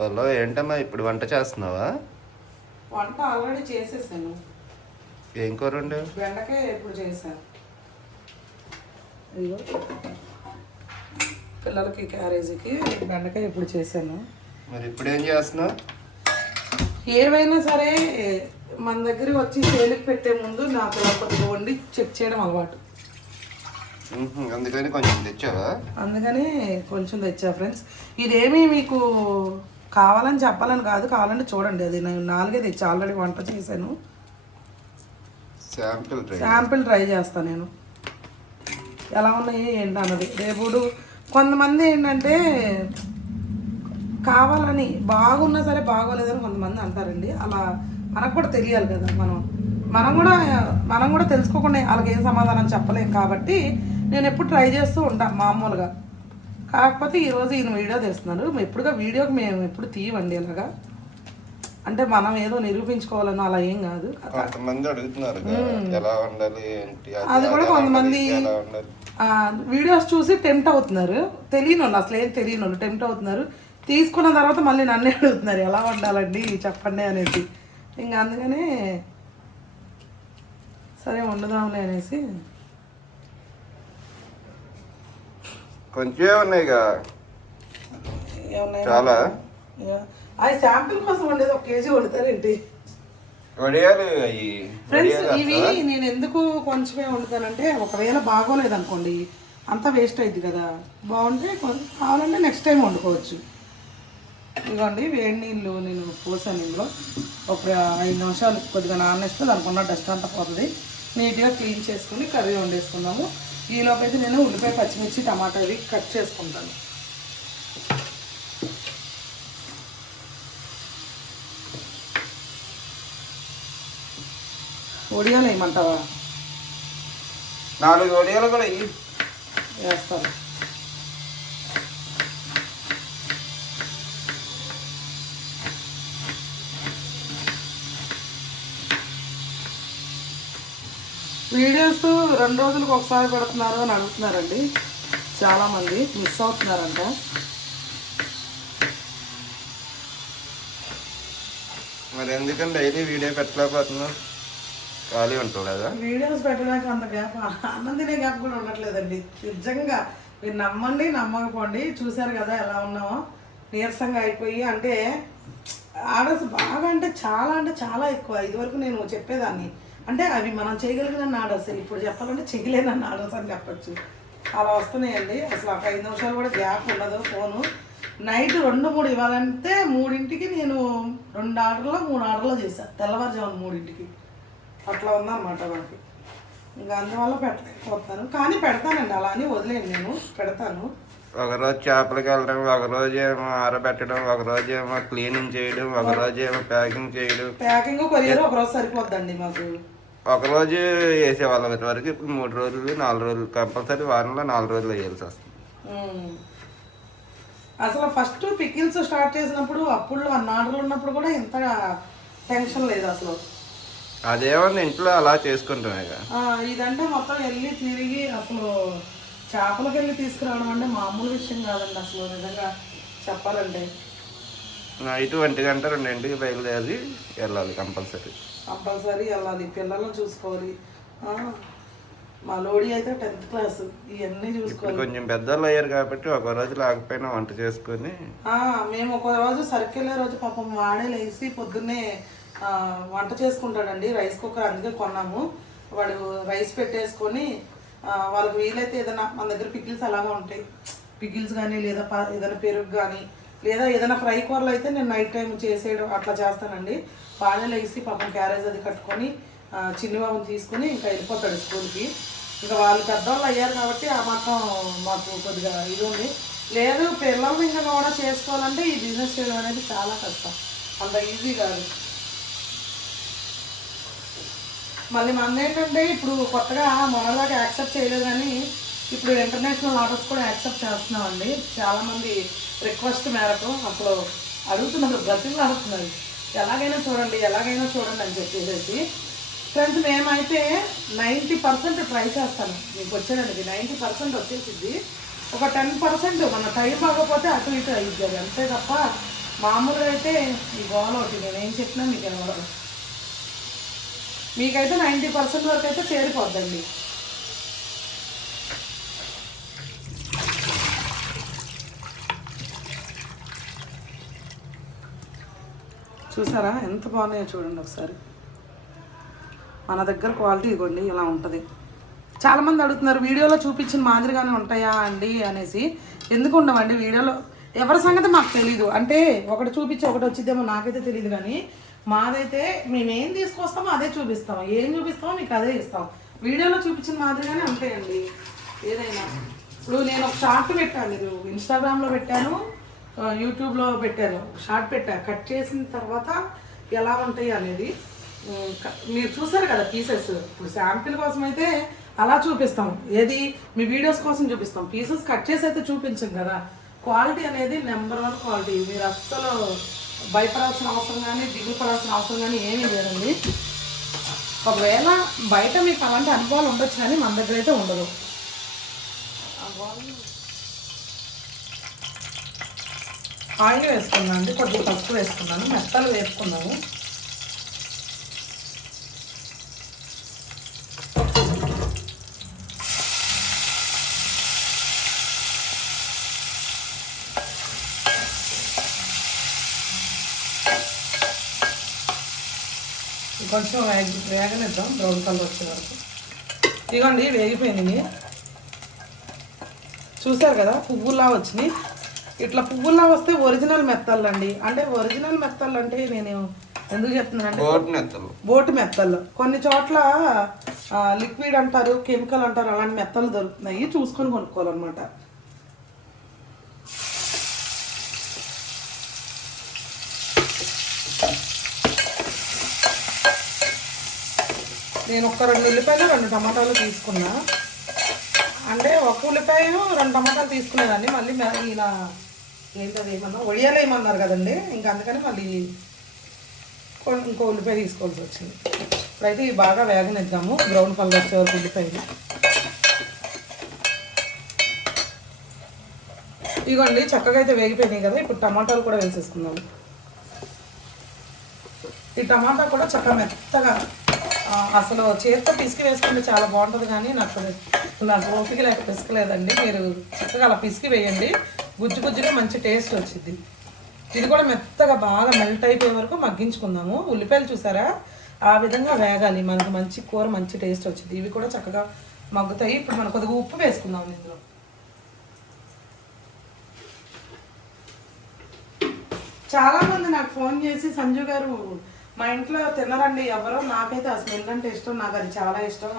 Hello ఏంటమ్మా ఇప్పుడు వంట చేస్తున్నావా? వంట ఆల్రెడీ చేసేసాను. ఏం కూర వండు బెండకాయ ఎప్పుడు చేశాను. పిల్లలకి క్యారేజీకి బెండకాయ ఎప్పుడు చేశాను. మరి ఇప్పుడు ఏం చేస్తున్నావు? ఏవైనా సరే మన దగ్గర వచ్చి సేలికి పెట్టే ముందు నాకు కొద్దిగా వండి చెక్ చేయడం అలవాటు. అందుకని కొంచెం తెచ్చావా? అందుకని కొంచెం తెచ్చా ఫ్రెండ్స్. ఇదేమీ మీకు కావాలని చెప్పాలని కాదు కావాలంటే చూడండి. అది నేను నాలుగే తెచ్చా ఆల్రెడీ వంట చేశాను. శాంపిల్ ట్రై శాంపిల్ ట్రై చేస్తాను నేను. ఎలా ఉన్నాయి ఏంటి అన్నది. రేపుడు కొంతమంది ఏంటంటే కావాలని బాగున్నా సరే బాగోలేదని కొంతమంది అంటారండి. అలా మనకు కూడా తెలియాలి కదా మనం. మనం కూడా మనం కూడా తెలుసుకోకుండా వాళ్ళకి ఏం సమాధానం చెప్పలేం కాబట్టి నేను ఎప్పుడు ట్రై చేస్తూ ఉంటాను మామూలుగా. కాకపోతే ఈరోజు ఈయన వీడియో తీస్తున్నారు ఎప్పుడుగా వీడియోకి మేము ఎప్పుడు తీయవండి ఇలాగా అంటే మనం ఏదో నిరూపించుకోవాలని అలా ఏం కాదు. కొంతమంది అడుగుతున్నారు ఎలా ఏంటి అది కూడా కొంతమంది వీడియోస్ చూసి టెంప్ట్ అవుతున్నారు. తెలియని వాళ్ళు అసలు ఏం తెలియని వాళ్ళు టెంప్ట్ అవుతున్నారు. తీసుకున్న తర్వాత మళ్ళీ నన్నే అడుగుతున్నారు ఎలా వండాలండి చెప్పండి అనేసి. ఇంకా అందుకనే సరే వండుదాంలే అనేసి. కొంచెమే ఉన్నాయిగా? చాలా? అది శాంపిల్ కోసం వండేది ఒక కేజీ వండుతారేంటి? వడియాలు అవి ఫ్రెండ్స్ ఇవి నేను ఎందుకు కొంచెమే వండుతానంటే ఒకవేళ బాగోలేదు అనుకోండి అంతా వేస్ట్ అయింది కదా. బాగుంటే కావాలంటే నెక్స్ట్ టైం వండుకోవచ్చు. ఇదిగోండి వేడి నీళ్ళు నేను పోసాను ఇందులో. ఒక ఐదు నిమిషాలు కొద్దిగా నానేస్తే దానికి ఉన్న డస్ట్ అంతా పోతుంది. నీట్గా క్లీన్ చేసుకుని కర్రీ వండేసుకుందాము. ఈలోపైతే నేను ఉల్లిపాయ పచ్చిమిర్చి టమాటా ఇవి కట్ చేసుకుంటాను. ఒడియాలు వేయమంటావా నాలుగు వడియాలు కూడా వేస్తాను. వీడియోస్ రెండు రోజులకు ఒకసారి పెడుతున్నారు అని అడుగుతున్నారండి. చాలామంది మిస్ అవుతున్నారంట. మరి ఎందుకంటే డైలీ వీడియో పెట్టలేకపోతున్నావు ఖాళీ ఉంటావు కదా? వీడియోస్ పెట్టడానికి అంత గ్యాప్ అన్నం తినే గ్యాప్ కూడా ఉండట్లేదండి. నిజంగా మీరు నమ్మండి నమ్మకపోండి. చూశారు కదా ఎలా ఉన్నామో. నీరసంగా అయిపోయి అంటే ఆర్డర్స్ బాగా అంటే చాలా అంటే చాలా ఎక్కువ. ఇదివరకు నేను చెప్పేదాన్ని. అంటే అవి మనం చేయగలిగిన ఆర్డర్స్ ఇప్పుడు చెప్పాలంటే చేయలేనన్న ఆర్డర్స్ అని చెప్పొచ్చు. అలా వస్తున్నాయండి. అసలు ఒక ఐదు నిమిషాలు కూడా గ్యాప్ ఉండదు ఫోను. నైట్ రెండు మూడు ఇవ్వాలంటే మూడింటికి నేను రెండు ఆర్డర్లో మూడు ఆర్డర్లు చేశాను తెల్లవారుజామున మూడింటికి. అట్లా ఉందన్నమాట నాకు ఇంకా అందువల్ల పెట్టలేకపోతాను కానీ పెడతానండి. అలా అని వదిలేను నేను. పెడతాను. ఒకరోజు చేపలకి వెళ్ళడం ఒకరోజు ఏమో ఆరబెట్టడం ఒకరోజు ఏమో క్లీనింగ్ చేయడం ఒకరోజు ఏమో ప్యాకింగ్ చేయడం. ప్యాకింగ్ కొరియర్ ఒక రోజు సరిపోద్దండి మాకు. ఒకరోజు వేసేవాళ్ళం వరకు ఇప్పుడు మూడు రోజులు నాలుగు రోజులు కంపల్సరీ వారంలో నాలుగు రోజులు వేయాల్సి వస్తుంది. అసలు ఫస్ట్ పికిల్స్ స్టార్ట్ చేసినప్పుడు అప్పుడు ఆర్డర్లు ఉన్నప్పుడు కూడా ఇంత టెన్షన్ లేదు అసలు. అదేమో ఇంట్లో అలా చేసుకుంటాం ఇక. ఆ, ఇదంటే మొత్తం వెళ్ళి తిరిగి అసలు చేపలకి వెళ్ళి తీసుకురావడం అంటే మామూలు విషయం కాదండి అసలు నిజంగా చెప్పాలంటే. నైట్ ఒంటి గంట రెండింటికి బయలుదేరి వెళ్ళాలి కంపల్సరీ. కంపల్సరీ వెళ్ళాలి. పిల్లల్ని చూసుకోవాలి. లోడి అయితే టెన్త్ క్లాస్. ఇవన్నీ చూసుకోవాలి. కొంచెం పెద్దలు అయ్యారు కాబట్టి ఒక రోజు లేకపోయినా వంట చేసుకొని మేము ఒక రోజు సర్కిల్ రోజు పాపం వాడే లేచి పొద్దున్నే వంట చేసుకుంటాడండి. రైస్ కుక్కర్ అందుకే కొన్నాము. వాడు రైస్ పెట్టేసుకొని వాళ్ళకి వీలైతే ఏదైనా మన దగ్గర పికిల్స్ అలాగా ఉంటాయి. పికిల్స్ కానీ లేదా ఏదైనా పెరుగు కానీ లేదా ఏదైనా ఫ్రై కూరలు అయితే నేను నైట్ టైం చేసేయడం అట్లా చేస్తానండి. వాడే వేసి పాపం క్యారేజ్ అది కట్టుకొని ఆ, బాబుని తీసుకొని ఇంకా వెళ్ళిపోతాడు స్కూల్కి. ఇంకా వాళ్ళు పెద్దవాళ్ళు అయ్యారు కాబట్టి ఆ మాత్రం మాకు కొద్దిగా ఇది ఉంది. లేదు పిల్లల్ని ఇంకా కూడా చేసుకోవాలంటే ఈ బిజినెస్ చేయడం అనేది చాలా కష్టం. అంత ఈజీ కాదు. మళ్ళీ మన ఏంటంటే ఇప్పుడు కొత్తగా మొన్నదాకా యాక్సెప్ట్ చేయలేదు కానీ ఇప్పుడు ఇంటర్నేషనల్ ఆర్డర్స్ కూడా యాక్సెప్ట్ చేస్తున్నామండి. చాలామంది రిక్వెస్ట్ మేరకు అసలు అడుగుతున్నారు బ్రతిలు అడుగుతున్నారు. ఎలాగైనా చూడండి ఎలాగైనా చూడండి అని చెప్పేసి ఫ్రెండ్స్ మేమైతే నైంటీ పర్సెంట్ ట్రై చేస్తాను. మీకు వచ్చేదండి నైంటీ పర్సెంట్ వచ్చేసింది ఒక టెన్ పర్సెంట్ మన టైం అవ్వకపోతే అటు ఇటు అయ్యింది అది అంతే తప్ప మామూలుగా అయితే ఈ గోల ఒకటి నేను చెప్పినా మీకు ఎవరు మీకైతే నైంటీ పర్సెంట్ వరకు అయితే చేరిపోద్దండి. చూసారా? ఎంత బాగున్నాయో చూడండి ఒకసారి. మన దగ్గర క్వాలిటీ ఇవ్వండి ఇలా ఉంటుంది. చాలామంది అడుగుతున్నారు వీడియోలో చూపించిన మాదిరిగానే ఉంటాయా అండి? అనేసి. ఎందుకు ఉండవండి? వీడియోలో ఎవరి సంగతి మాకు తెలీదు. అంటే ఒకటి చూపించి ఒకటి వచ్చిద్దేమో నాకైతే తెలియదు కానీ మాదైతే మేమేం తీసుకొస్తామో అదే చూపిస్తాం. ఏం చూపిస్తామో మీకు అదే ఇస్తాం. వీడియోలో చూపించిన మాదిరిగానే ఉంటాయండి. ఏదైనా. ఇప్పుడు నేను ఒక షార్ట్ పెట్టాను మీరు ఇన్స్టాగ్రామ్లో పెట్టాను. యూట్యూబ్లో పెట్టాను షార్ట్ పెట్టా కట్ చేసిన తర్వాత ఎలా ఉంటాయి అనేది మీరు చూసారు కదా పీసెస్ ఇప్పుడు శాంపిల్ కోసం అయితే అలా చూపిస్తాం ఏది మీ వీడియోస్ కోసం చూపిస్తాం పీసెస్ కట్ చేసి అయితే చూపించం కదా క్వాలిటీ అనేది నెంబర్ వన్ క్వాలిటీ మీరు అస్సలు భయపడాల్సిన అవసరం కానీ దిగులు పడాల్సిన అవసరం కానీ ఏమీ లేదండి ఒకవేళ బయట మీకు అలాంటి అనుభవాలు ఉండొచ్చు కానీ మన దగ్గర అయితే ఉండదు ఆయిల్ వేసుకున్నాను అండి. కొద్దిగా పసుపు వేసుకున్నాను. మెత్తలు వేసుకున్నాము కొంచెం వేగ వేగనిద్దాం. బ్రౌన్ కలర్ వచ్చే వరకు. ఇదిగోండి వేగిపోయినాయి. చూసారు కదా? పువ్వులా వచ్చినాయి. ఇట్లా పువ్వులా వస్తే ఒరిజినల్ మెత్తళ్ళు అండి. అంటే ఒరిజినల్ మెత్తళ్ళు అంటే నేను ఎందుకు చెప్తున్నానంటే కోటి నెత్తలు బోటు మెత్తళ్ళు. కొన్ని చోట్ల లిక్విడ్ అంటారు కెమికల్ అంటారు అలాంటి మెత్తలు దొరుకుతున్నాయి. చూసుకొని కొనుక్కోవాలన్నమాట. నేను ఒక రెండు ఉల్లిపాయలు రెండు టమాటాలు తీసుకున్నా. అంటే ఒక ఉల్లిపాయ రెండు టమాటాలు తీసుకునేదాన్ని. మళ్ళీ మే- ఏంటో వేయమన్నా ఏమన్నా వేయమన్నారు కదండి? ఇంకా అందుకని మళ్ళీ ఇంకో ఉల్లిపాయ తీసుకోవాల్సి వచ్చింది. ఇప్పుడైతే ఇవి బాగా వేగనిద్దాము. బ్రౌన్ కలర్ వచ్చే వరకు ఉల్లిపాయలు. ఇదిగోండి చక్కగా అయితే వేగిపోయినాయి కదా. ఇప్పుడు టమాటాలు కూడా వేసేసుకుందాము ఈ టమాటా కూడా చక్కగా మెత్తగా అసలు చేతితో పిసికి వేసుకుంటే చాలా బాగుంటుంది కానీ నాకు నాకు ఓపిక లేక పిసకలేదండి. మీరు చక్కగా అలా పిసికి వేయండి. గుజ్జు గుజ్జుగా మంచి టేస్ట్ వచ్చింది. ఇది కూడా మెత్తగా బాగా మెల్ట్ అయిపోయే వరకు మగ్గించుకుందాము. ఉల్లిపాయలు చూసారా? ఆ విధంగా వేగాలి. మనకు మంచి కూర మంచి టేస్ట్ వచ్చింది. ఇవి కూడా చక్కగా మగ్గుతాయి. ఇప్పుడు మనం కొద్దిగా ఉప్పు వేసుకుందాం ఇందులో. చాలామంది నాకు ఫోన్ చేసి సంజు గారు మా ఇంట్లో తినరండి ఎవరో నాకైతే ఆ స్మెల్ అంటే ఇష్టం. నాకు అది చాలా ఇష్టం.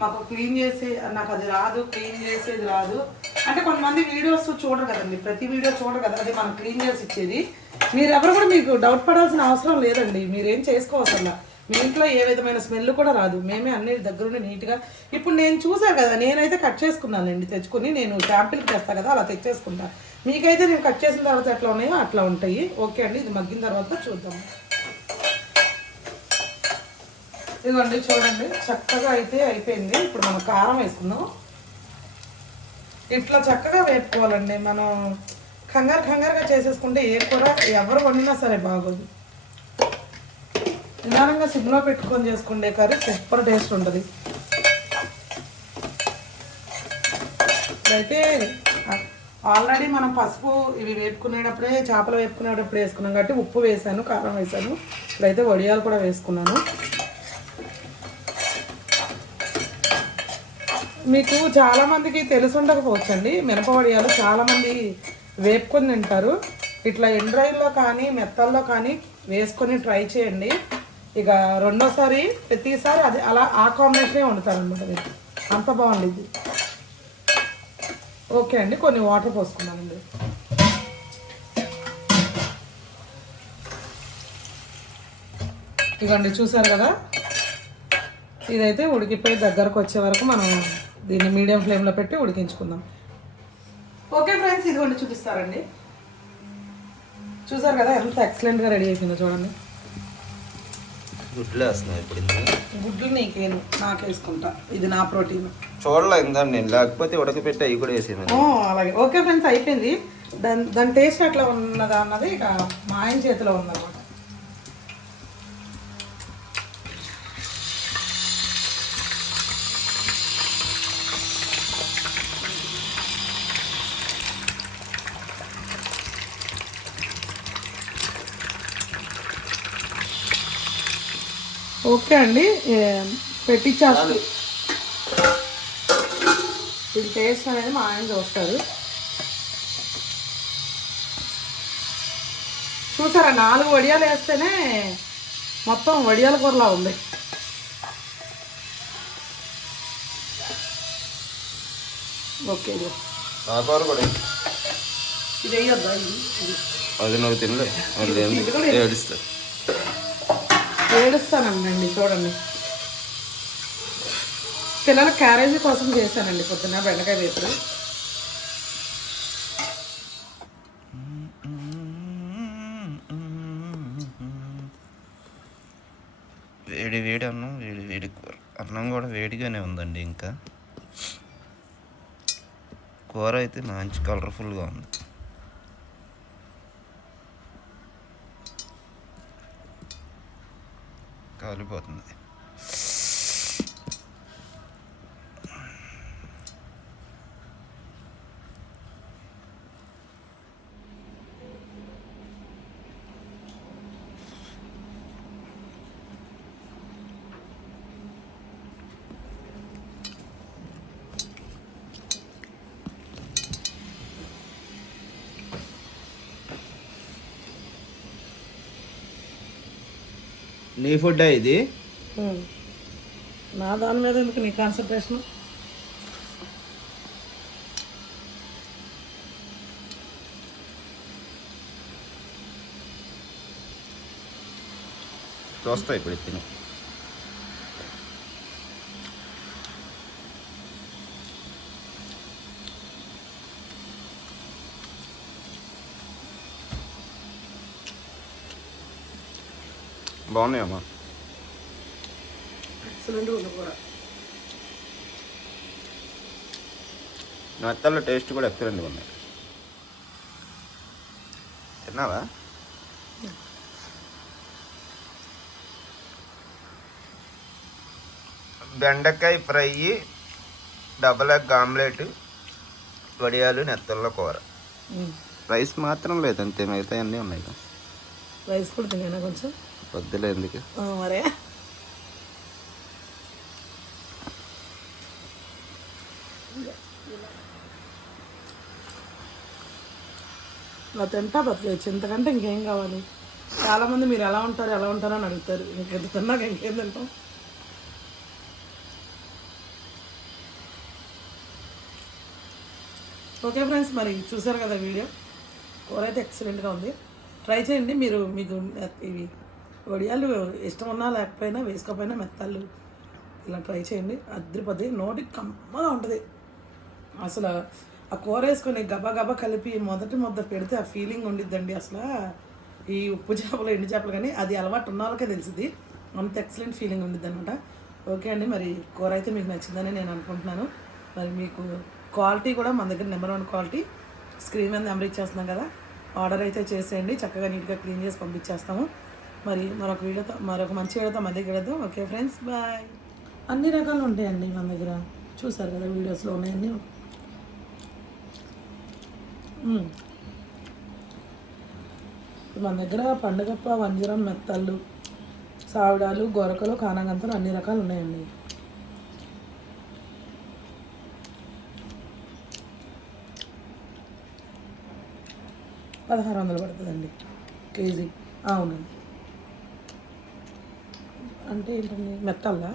మాకు క్లీన్ చేసి నాకు అది రాదు క్లీన్ చేసేది రాదు. అంటే కొంతమంది వీడియోస్ చూడరు కదండి ప్రతి వీడియో చూడరు కదా అది మనం క్లీన్ చేసి ఇచ్చేది. మీరెవరు కూడా మీకు డౌట్ పడాల్సిన అవసరం లేదండి మీరేం చేసుకోవసరం మీ ఇంట్లో ఏ విధమైన స్మెల్ కూడా రాదు మేమే అన్ని దగ్గరుండి నీట్గా. ఇప్పుడు నేను చూసాను కదా నేనైతే కట్ చేసుకున్నానండి తెచ్చుకుని నేను శాంపిల్కి చేస్తాను కదా అలా తెచ్చేసుకుంటాను మీకైతే నేను కట్ చేసిన తర్వాత ఎట్లా ఉన్నాయో అట్లా ఉంటాయి. ఓకే అండి ఇది మగ్గిన తర్వాత చూద్దాం. ఇదిగోండి చూడండి. చక్కగా అయితే అయిపోయింది. ఇప్పుడు మనం కారం వేసుకుందాం. ఇట్లా చక్కగా వేపుకోవాలండి. మనం కంగారు కంగారుగా చేసేసుకుంటే ఏ కూర ఎవరు వండినా సరే బాగోదు. నిదానంగా సిమ్లో పెట్టుకొని చేసుకుంటే కర్రీ సూపర్ టేస్ట్ ఉంటుంది. అయితే ఆల్రెడీ మనం పసుపు ఇవి వేపుకునేటప్పుడే చేపలు వేపుకునేటప్పుడు వేసుకున్నాం కాబట్టి ఉప్పు వేసాను కారం వేసాను. ఇప్పుడైతే వడియాలు కూడా వేసుకున్నాను. మీకు చాలామందికి తెలిసి ఉండకపోవచ్చండి. మినప వడియాలు చాలామంది వేపుకొని తింటారు. ఇట్లా ఎండ్రాయిల్లో కానీ మెత్తల్లో కానీ వేసుకొని ట్రై చేయండి. ఇక రెండోసారి ప్రతిసారి అది అలా ఆ కాంబినేషనే వండుతారు అనమాట మీరు. అంత బాగుండేది ఓకే అండి కొన్ని వాటర్ పోసుకున్నానండి. ఇవ్వండి చూసారు కదా? ఇదైతే ఉడికిపోయి దగ్గరకు వచ్చే వరకు మనం దీన్ని మీడియం ఫ్లేమ్లో పెట్టి ఉడికించుకుందాం. ఓకే ఫ్రెండ్స్ ఇదిగోండి చూపిస్తారండి. చూసారు కదా ఎంత ఎక్సలెంట్గా రెడీ అయిపోయిందో చూడండి. గుడ్లు వేస్తున్నాయి ఇప్పుడు. గుడ్లు నీకేను నాకు వేసుకుంటా. ఇది నా ప్రోటీన్. చూడలే ఇందా నేను లేకపోతే ఉడకపెట్టి అవి కూడా వేసేది ఓ అలాగే. ఓకే ఫ్రెండ్స్ అయిపోయింది. దాని దాని టేస్ట్ ఎట్లా ఉన్నదా అన్నది ఇక మా ఆయన చేతిలో ఉందన్నమాట ఓకే అండి. ఏ, పెట్టిచ్చేస్తా ఇది టేస్ట్ అనేది మా ఆయన చూస్తారు చూసారా నాలుగు వడియాలు వేస్తేనే మొత్తం వడియాల కూరలా ఉంది. ఓకే ఇది వేయొద్దా. అది నువ్వు తినలే. వాళ్ళు ఏడుస్తానండి చూడండి. పిల్లల క్యారేజీ కోసం చేశానండి పొద్దున్న బెండకాయ వేపుడు. వేడి వేడి అన్నం వేడి వేడి కూర. అన్నం కూడా వేడిగానే ఉందండి ఇంకా. కూర అయితే మంచి కలర్ఫుల్గా ఉంది. galiba adını నీ ఫుడ్ ఇది. నా దాని మీద ఎందుకు నీ కాన్సన్ట్రేషన్ చూస్తా ఇప్పుడు తిని. బాగున్నాయమ్మా ఎక్సలెంట్ ఉంది కూర. మెత్తల్లో టేస్ట్ కూడా ఎక్సలెంట్గా ఉన్నాయి. తిన్నావా? బెండకాయ ఫ్రై డబల్ ఎగ్ ఆమ్లెట్ వడియాలు నెత్తల్లో కూర. రైస్ మాత్రం లేదంతే మిగతా అన్నీ ఉన్నాయి. రైస్ కూడా తినేనా కొంచెం? వద్దులే ఎందుకు? మరే. నా తింటా బతికేయచ్చు ఇంతకంటే ఇంకేం కావాలి? చాలామంది మీరు ఎలా ఉంటారు ఎలా ఉంటారు అని అడుగుతారు. ఇంకెంత తిన్నాక ఇంకేం తింటాం? ఓకే ఫ్రెండ్స్ మరి చూసారు కదా వీడియో? కూర అయితే ఎక్సలెంట్గా ఉంది. ట్రై చేయండి. మీరు మీకు ఇవి వడియాలు ఇష్టం ఉన్నా లేకపోయినా వేసుకోకపోయినా మెత్తాలు ఇలా ట్రై చేయండి. అద్రిపోద్ది నోటికి కమ్మగా ఉంటుంది. అసలు ఆ కూర వేసుకొని గబా గబా కలిపి మొదటి ముద్ద పెడితే ఆ ఫీలింగ్ ఉండిద్దండి అసలు. ఈ ఉప్పు చేపలు ఎండు చేపలు కానీ అది అలవాటు ఉన్న వాళ్ళకే తెలిసింది అంత ఎక్సలెంట్ ఫీలింగ్ ఉండిద్ది అనమాట ఓకే అండి మరి కూర అయితే మీకు నచ్చిందని నేను అనుకుంటున్నాను. మరి మీకు క్వాలిటీ కూడా మన దగ్గర నెంబర్ వన్ క్వాలిటీ. స్క్రీన్ మీద నెంబర్ ఇచ్చేస్తున్నాం కదా. ఆర్డర్ అయితే చేసేయండి. చక్కగా నీట్గా క్లీన్ చేసి పంపించేస్తాము. మరి మరొక వీడియోతో మరొక మంచి వీడియోతో మళ్ళీ కలుద్దాం. Okay friends bye. అన్ని రకాలు ఉంటాయండి మన దగ్గర. చూసారు కదా వీడియోస్లో ఉన్నాయన్నీ. మన దగ్గర పండుగప్ప వంజరం మెత్తళ్ళు సావిడాలు గొరకలు కానగంతలు అన్ని రకాలు ఉన్నాయండి పదహారు వందలు పడుతుందండి కేజీ. అవునండి. అంటే ఏంటండి? మెత్తల్లా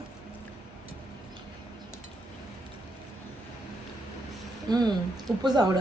ఉప్పు సావిడ?